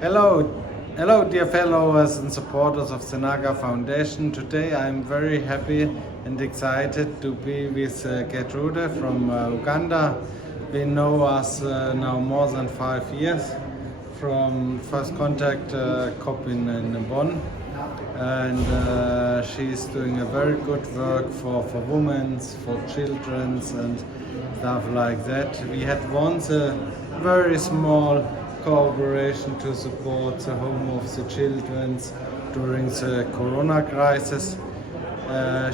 Hello, hello, dear followers and supporters of Zenaga Foundation. Today I'm very happy and excited to be with Gertrude from Uganda. We know us now more than 5 years from first contact COP in Bonn, and she's doing a very good work for women, for children and stuff like that. We had once a very small cooperation to support the home of the children during the corona crisis.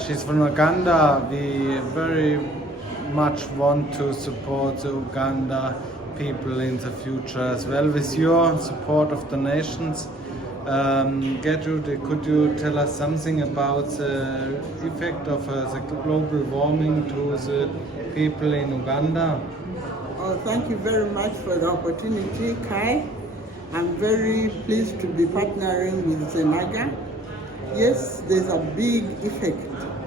She's from Uganda. We very much want to support the Uganda people in the future as well with your support of donations. Gertrude, could you tell us something about the effect of the global warming to the people in Uganda? Oh, thank you very much for the opportunity, Kai. I'm very pleased to be partnering with Zenaga. Yes, there's a big effect,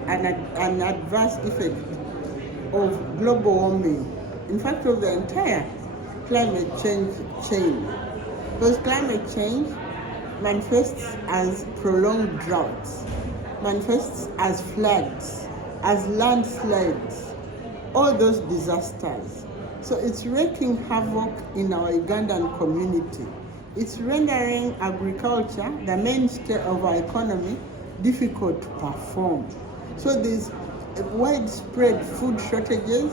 an adverse effect of global warming. In fact, of the entire climate change chain. Because climate change manifests as prolonged droughts, manifests as floods, as landslides, all those disasters. So it's wreaking havoc in our Ugandan community. It's rendering agriculture, the mainstay of our economy, difficult to perform. So there's widespread food shortages,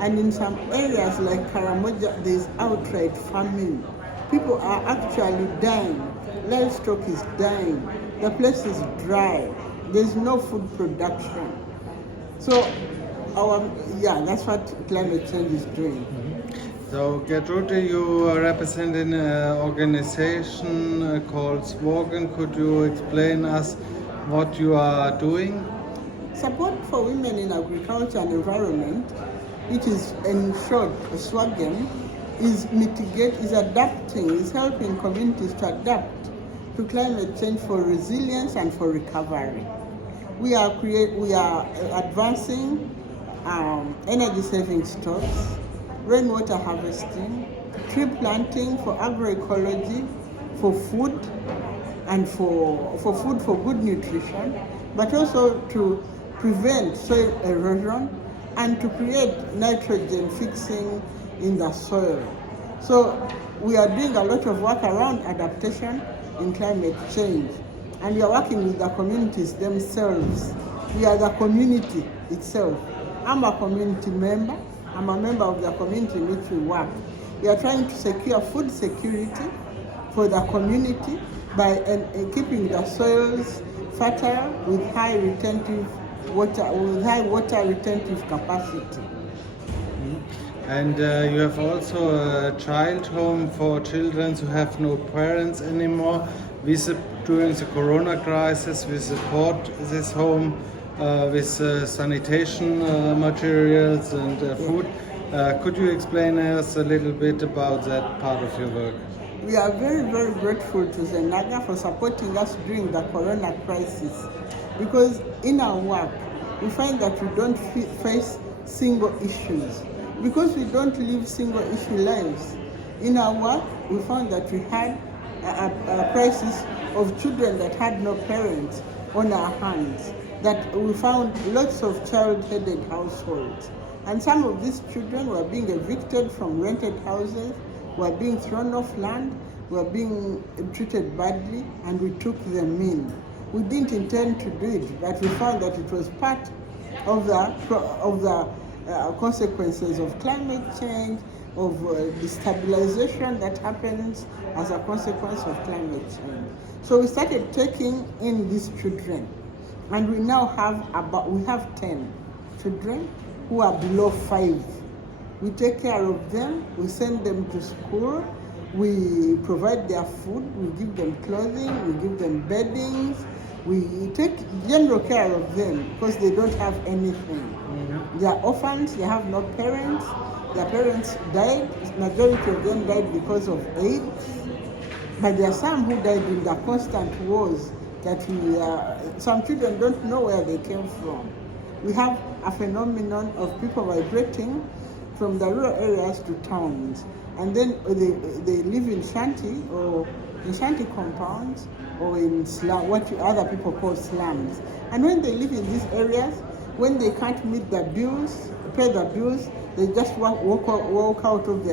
and in some areas like Karamoja, there's outright famine. People are actually dying. Livestock is dying. The place is dry. There's no food production. So that's what climate change is doing. So Gertrude, you represent an organization called SWAGEN. Could you explain us what you are doing? Support for women in agriculture and environment, which is in short SWAGEN, is adapting, is helping communities to adapt to climate change for resilience and for recovery. We are advancing energy saving stores, rainwater harvesting, tree planting for agroecology, for food and for food for good nutrition, but also to prevent soil erosion and to create nitrogen fixing in the soil. So we are doing a lot of work around adaptation in climate change, and we are working with the communities themselves. We are the community itself. I'm a community member. I'm a member of the community in which we work. We are trying to secure food security for the community by keeping the soils fertile with high water retentive capacity. And you have also a child home for children who have no parents anymore. During the corona crisis, we support this home with sanitation materials and food. Could you explain us a little bit about that part of your work? We are very, very grateful to Zenaga for supporting us during the corona crisis, because in our work, we find that we don't face single issues, because we don't live single issue lives. In our work, we found that we had a crisis of children that had no parents on our hands, that we found lots of child-headed households. And some of these children were being evicted from rented houses, were being thrown off land, were being treated badly, and we took them in. We didn't intend to do it, but we found that it was part of the consequences of climate change, of destabilization that happens as a consequence of climate change. So we started taking in these children, and we now have 10 children who are below 5. We take care of them, we send them to school, we provide their food, we give them clothing, we give them beddings, we take general care of them because they don't have anything. They are orphans, they have no parents, their parents died, majority of them died because of AIDS, but there are some who died in the constant wars that some children don't know where they came from. We have a phenomenon of people migrating from the rural areas to towns, and then they live in shanty or in shanty compounds or in slum, what other people call slums. And when they live in these areas, when they can't meet the bills, pay the bills, they just walk out of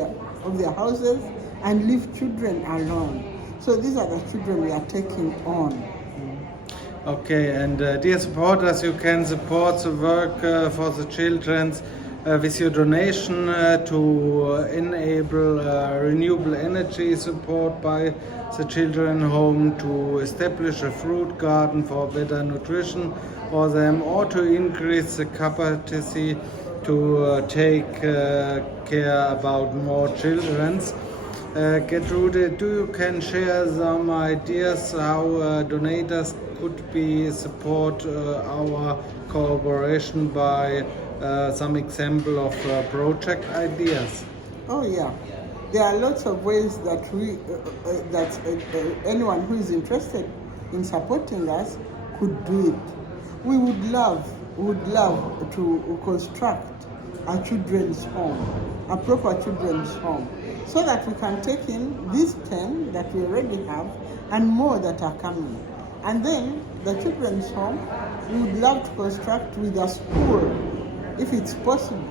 their houses and leave children alone. So these are the children we are taking on. Okay, and dear supporters, you can support the work for the children with your donation to enable renewable energy support by the children home, to establish a fruit garden for better nutrition for them, or to increase the capacity to take care about more children. Gertrude, do you can share some ideas how donators could be support our cooperation by some example of project ideas? Oh yeah, there are lots of ways that anyone who is interested in supporting us could do it. We would love to construct a children's home, a proper children's home, so that we can take in these 10 that we already have and more that are coming. And then the children's home, we would love to construct with a school, if it's possible.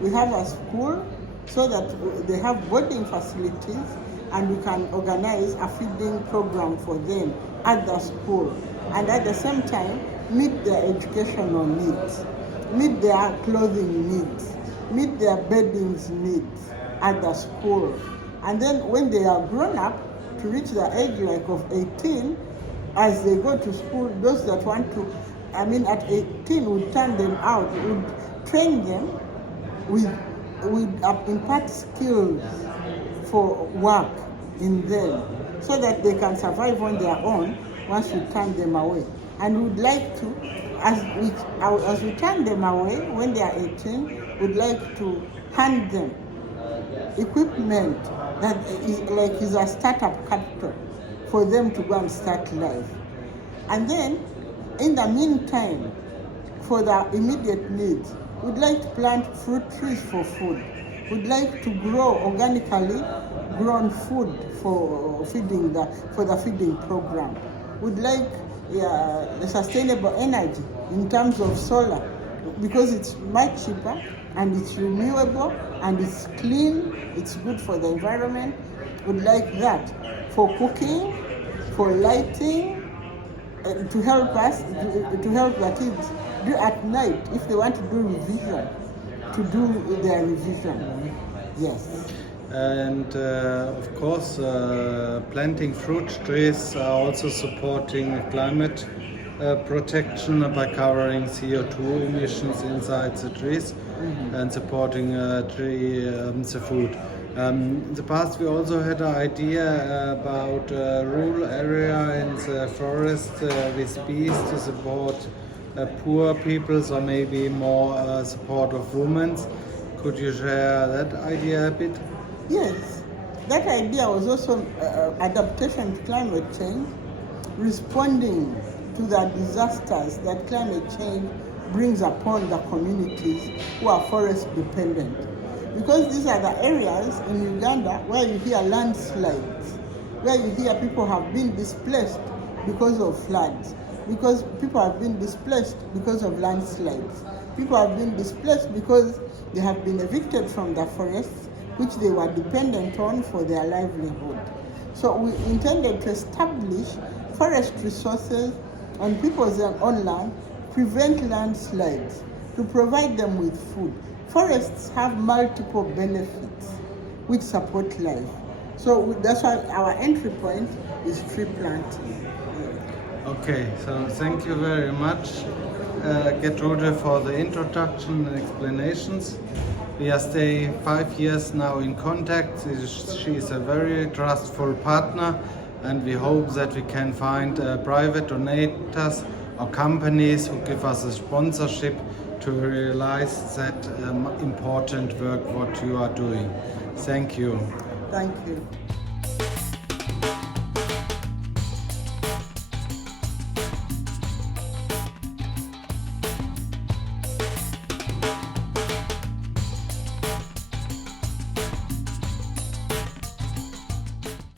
We have a school so that they have boarding facilities, and we can organize a feeding program for them at the school, and at the same time meet their educational needs, meet their clothing needs, meet their bedding needs at the school. And then when they are grown up, to reach the age like of 18, as they go to school, those that want to, at 18, we turn them out, we train them with impart skills for work in them, so that they can survive on their own once we turn them away. And we'd like to, as we turn them away when they are 18, we'd like to hand them equipment that is a startup capital for them to go and start life. And then, in the meantime, for the immediate needs, we'd like to plant fruit trees for food. We'd like to grow organically grown food for the feeding program. We'd like sustainable energy in terms of solar, because it's much cheaper and it's renewable and it's clean, it's good for the environment. We'd like that for cooking, for lighting, to help us, to help the kids do at night if they want to do revision, to do their revision. Yes. And of course, planting fruit trees are also supporting climate protection by covering CO2 emissions inside the trees and supporting the food. In the past, we also had an idea about rural area in the forest with bees to support poor peoples, or maybe more support of women. Could you share that idea a bit? Yes, that idea was also adaptation to climate change, responding to the disasters that climate change brings upon the communities who are forest dependent. Because these are the areas in Uganda where you hear landslides, where you hear people have been displaced because of floods, because people have been displaced because of landslides. People have been displaced because they have been evicted from the forests, which they were dependent on for their livelihood. So we intended to establish forest resources on people's own land, prevent landslides, to provide them with food. Forests have multiple benefits which support life. So that's why our entry point is tree planting. Okay, so thank you very much, Gertrude, for the introduction and explanations. We are staying 5 years now in contact. She is a very trustful partner, and we hope that we can find private donators or companies who give us a sponsorship to realize that important work what you are doing. Thank you. Thank you.